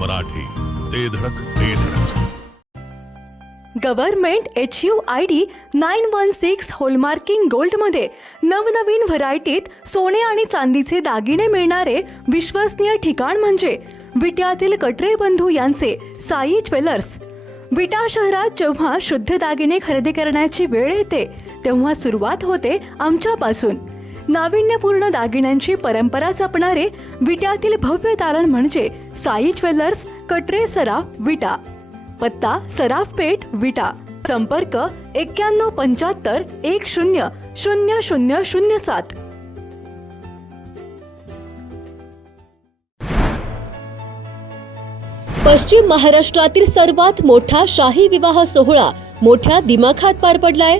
मराठी, ते धडक ते धडक. गव्हर्नमेंट HUID 916 होलमार्किंग गोल्डमध्ये नवनवीन व्हरायटीत सोने आणि चांदीचे दागिने मिळणारे विश्वसनीय ठिकाण म्हणजे विट्यातील कटरे बंधू यांचे साई ज्वेलर्स. विटा शहरात जेव्हा शुद्ध दागिने खरेदी करण्याची वेळ येते तेव्हा सुरुवात होते आमच्यापासून. नाविन्यपूर्ण दागिन्यांची परंपरा जपणारे विट्यातील भव्य तारण म्हणजे साई ज्वेलर्स, कटरे सराफ, विटा. पत्ता सराफपेठ, विटा. संपर्क 9175 10 0007. पश्चिम महाराष्ट्रातील सर्वात मोठा शाही विवाह सोहळा मोठ्या दिमाखात पार पडलाय.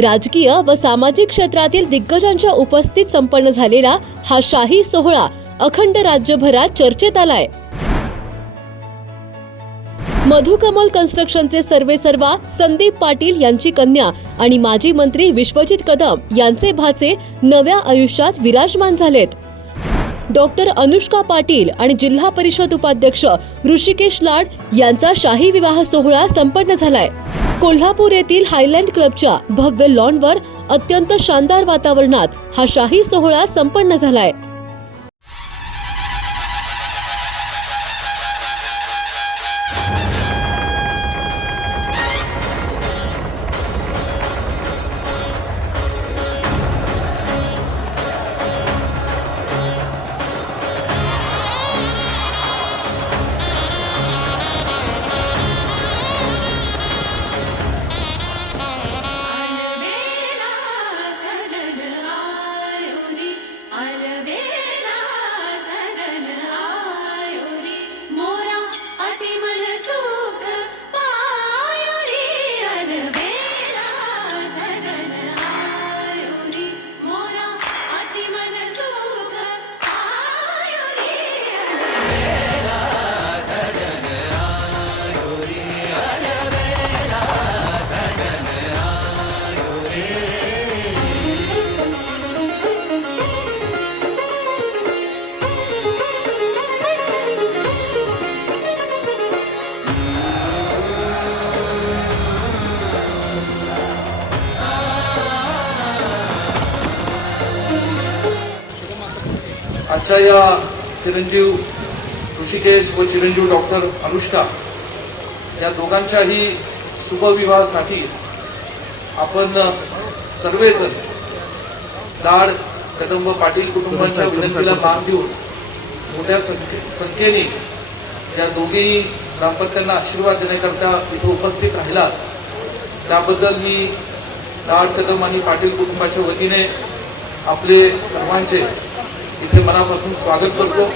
राजकीय व सामाजिक क्षेत्रातील दिग्गजांच्या उपस्थित संपन्न झालेला हा शाही सोहळा अखंड राज्यभरात चर्चेत आलाय. मधुकमल कन्स्ट्रक्शनचे सर्वेसर्वा संदीप पाटील यांची कन्या आणि माजी मंत्री विश्वजित कदम यांचे भाचे नव्या आयुष्यात विराजमान झालेत. डॉक्टर अनुष्का पाटील आणि जिल्हा परिषद उपाध्यक्ष ऋषिकेश लाड यांचा शाही विवाह सोहळा संपन्न झालाय. कोल्हापूर येथील हायलँड क्लबच्या भव्य लॉनवर अत्यंत शानदार वातावरणात हा शाही सोहळा संपन्न झालाय. आजच्या या चिरंजीव ऋषिकेश व चिरंजीव डॉक्टर अनुष्का या दोघांच्याही शुभविवाहासाठी आपण सर्वजण लाड कदम व पाटील कुटुंबांच्या विनंतीला मान देऊन मोठ्या संख्येने या दोघेही दाम्पत्यांना आशीर्वाद देण्याकरता इथे उपस्थित राहिला. त्याबद्दल मी लाड कदम आणि पाटील कुटुंबाच्या वतीने आपले सर्वांचे इथे मनापासून स्वागत करतो.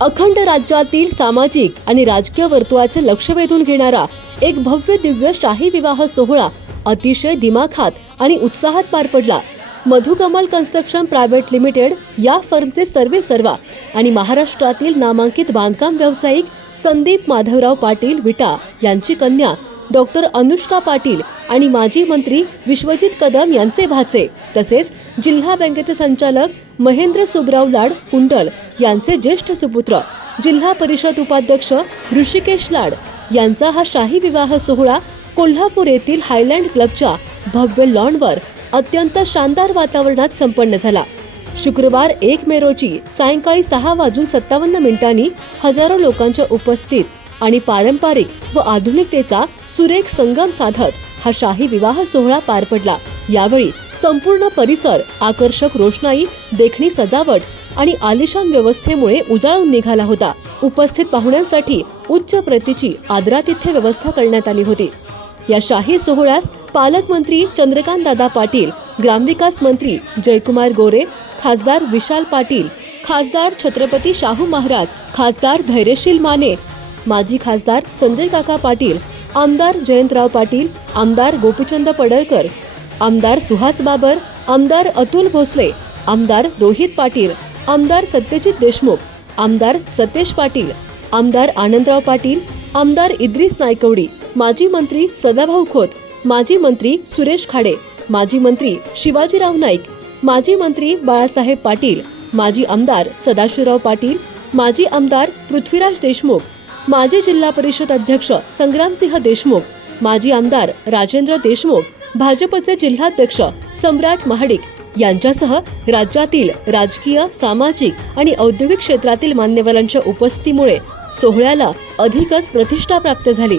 अखंड राज्यातील सामाजिक आणि राजकीय वर्तुळाचे लक्ष वेधून घेणारा एक भव्य दिव्य शाही विवाह सोहळा अतिशय दिमाखात आणि उत्साहात पार पडला. मधुकमल कन्स्ट्रक्शन प्रायव्हेट लिमिटेड या फर्मचे सर्वेसर्वा आणि महाराष्ट्रातील नामांकित बांधकाम व्यावसायिक संदीप माधवराव पाटील विटा यांची कन्या डॉक्टर अनुष्का पाटील आणि माजी मंत्री विश्वजित कदम यांचे भाचे तसेच जिल्हा बँकेचे संचालक महेंद्र सुबराव लाड कुंडल यांचे ज्येष्ठ सुपुत्र जिल्हा परिषद उपाध्यक्ष ऋषिकेश लाड यांचा हा शाही विवाह सोहळा कोल्हापूर येथील हायलँड क्लबच्या भव्य लॉनवर अत्यंत शानदार वातावरणात संपन्न झाला. शुक्रवार 1 मे रोजी सायंकाळी 6:57 हजारो लोकांच्या उपस्थित आणि पारंपरिक व आधुनिकतेचा सुरेख संगम साधत हा शाही विवाह सोहळा पार पडला. यावेळी संपूर्ण परिसर आकर्षक रोषणाई, देखणी सजावट आणि आलिशान व्यवस्थेमुळे उजाळून निघाला होता. उपस्थित पाहुण्यांसाठी उच्च प्रतीची आदरातिथ्य व्यवस्था करण्यात आली होती. या शाही सोहळ्यास पालकमंत्री चंद्रकांत दादा पाटील ग्रामविकास मंत्री जयकुमार गोरे, खासदार विशाल पाटील, खासदार छत्रपती शाहू महाराज, खासदार धैर्यशील माने, माजी खासदार संजय काका पाटील, आमदार जयंतराव पाटील, आमदार गोपीचंद पडळकर, आमदार सुहास बाबर, आमदार अतुल भोसले, आमदार रोहित पाटील, आमदार सत्यजित देशमुख, आमदार सतेज पाटील, आमदार आनंदराव पाटील, आमदार इद्रिस नायकवडी, माजी मंत्री सदाभाऊ खोत, माजी मंत्री सुरेश खाडे, माजी मंत्री शिवाजीराव नाईक, माजी मंत्री बाळासाहेब पाटील, माजी आमदार सदाशिवराव पाटील, माजी आमदार पृथ्वीराज देशमुख, माजी जिल्हा परिषद अध्यक्ष संग्रामसिंह देशमुख, माजी आमदार राजेंद्र देशमुख, भाजपचे जिल्हाध्यक्ष सम्राट महाडिक यांच्यासह राज्यातील राजकीय, सामाजिक आणि औद्योगिक क्षेत्रातील मान्यवरांच्या उपस्थितीमुळे सोहळ्याला अधिकच प्रतिष्ठा प्राप्त झाली.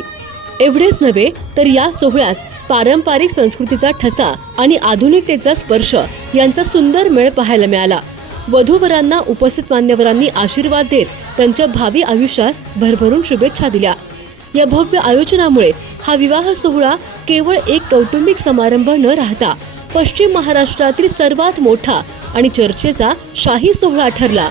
एवढेच नव्हे तर या सोहळ्यास पारंपरिक संस्कृतीचा ठसा आणि आधुनिकतेचा स्पर्श यांचा सुंदर मेळ पाहायला मिळाला. वधूवरांना उपस्थित मान्यवरांनी आशीर्वाद देत त्यांच्या भावी आयुष्यास भरभरून शुभेच्छा दिल्या. या भव्य आयोजनामुळे हा विवाह सोहळा केवळ एक कौटुंबिक समारंभ न राहता पश्चिम महाराष्ट्रातील सर्वात मोठा आणि चर्चेचा शाही सोहळा ठरला.